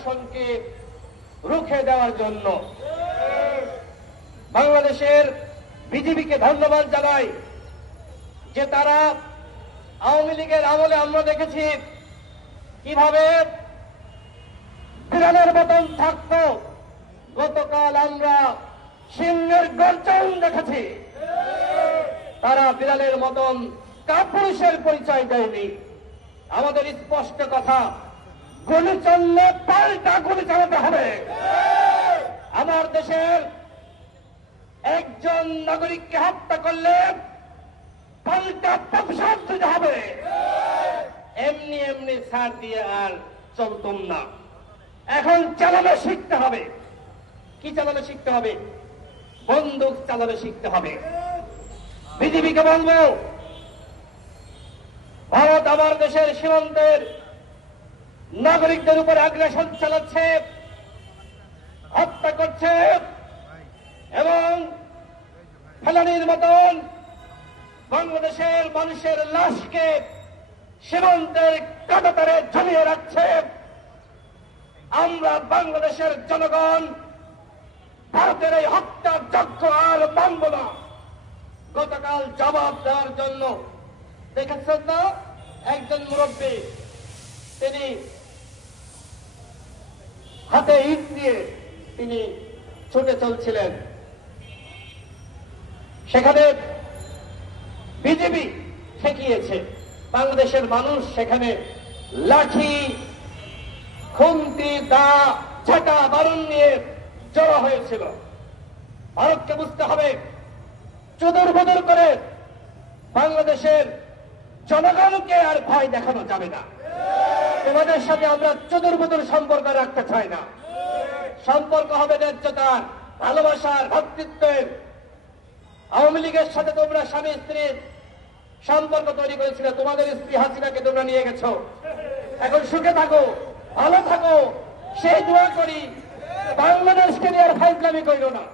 শাসনকে রুখে দেওয়ার জন্য। বাংলাদেশের বিজেপিকে ধন্যবাদ জানাই যে তারা আওয়ামী লীগের আমলে আমরা দেখেছি কিভাবে বিড়ালের মতন থাকত, গতকাল আমরা সিংহের গর্জন দেখেছি। তারা বিড়ালের মতন কাপুরুষের পরিচয় দেয়নি। আমাদের স্পষ্ট কথা, গুলি চললে পাল্টা গুলি চালাতে হবে। আমার দেশের একজন নাগরিককে হত্যা করলে পাল্টা প্রতিশোধ দিতে হবে। এমনি এমনি ছাড় দিয়ে আর চলতুম না। এখন চালানো শিখতে হবে। কি চালানো শিখতে হবে? বন্দুক চালানো শিখতে হবে। বিজেপিকে বলবো, ভারত আমার দেশের সীমান্তের নাগরিকদের উপর আগ্রাসন চালাচ্ছে, হত্যা করছে এবং ফেলানির মতন বাংলাদেশের মানুষের লাশকে সীমান্তের কাঁটাতারে ঝুলিয়ে রাখছে। আমরা বাংলাদেশের জনগণ ভারতের এই হত্যার যজ্ঞ আর মানব না। গতকাল জবাব দেওয়ার জন্য দেখেছেন না, একজন মুরব্বী তিনি হাতে ইট দিয়ে তিনি ছুটে চলছিলেন। সেখানে বিজেপি ঠেকিয়েছে, বাংলাদেশের মানুষ সেখানে লাঠি, খুন্তি, দা, ঝাঁটা, বারুদ নিয়ে জড়ো হয়েছিল। ভারতকে বুঝতে হবে, চুদুর বুদুর করে বাংলাদেশের জনগণকে আর ভয় দেখানো যাবে না। তোমাদের সাথে আমরা চুদুর বুদুর সম্পর্ক রাখতে চাই না। সম্পর্ক হবে ন্যায্যতার, ভালোবাসার, ভ্রাতৃত্বের। আওয়ামী লীগের সাথে তোমরা স্বামী স্ত্রীর সম্পর্ক তৈরি করেছিলে, তোমাদের স্ত্রী হাসিনাকে তোমরা নিয়ে গেছো। এখন সুখে থাকো, ভালো থাকো, সেই দোয়া করি। বাংলাদেশকে নিয়ে আর ফাইজলামি করিল না।